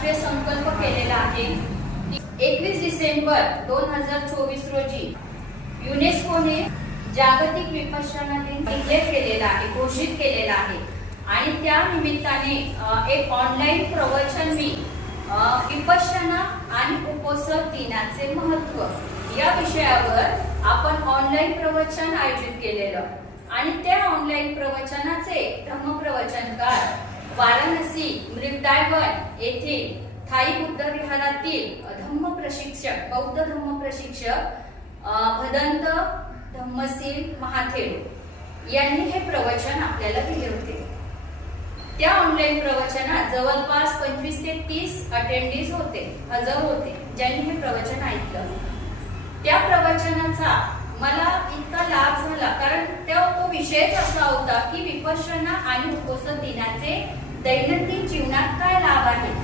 राष्ट्रीय संकल्प केलेला आहे। 21 डिसेंबर 2024 रोजी युनेस्कोने जागतिक विपश्यना दिन डिक्लेअर केलेला आहे, घोषित केलेला आहे आणि त्या निमित्ताने एक ऑनलाईन प्रवचन मी विपश्यना आणि उपोषण दिनाचे महत्त्व या विषयावर आपण ऑनलाईन प्रवचन आयोजित केलेलं आणि त्या ऑनलाईन प्रवचनाचे धम्मप्रवचनकार वाराणसी मृत्युंजय येथे थाई बुद्ध विहारातील बौद्ध धम्म प्रशिक्षक भदंत धम्मशील महाथेरो यांनी हे प्रवचन आपल्याला दिले होते। त्या ऑनलाईन प्रवचनात जवळपास 25 ते 30 अटेंडीज होते, हजर होते, ज्यांनी हे प्रवचन ऐकलं। त्या प्रवचनाचा मला इतका लाभ झाला कारण तो विषयच असा होता की विपश्यना आणि उपोषण दिनाचे दैनंदिन जीवनात काय लाभ आहेत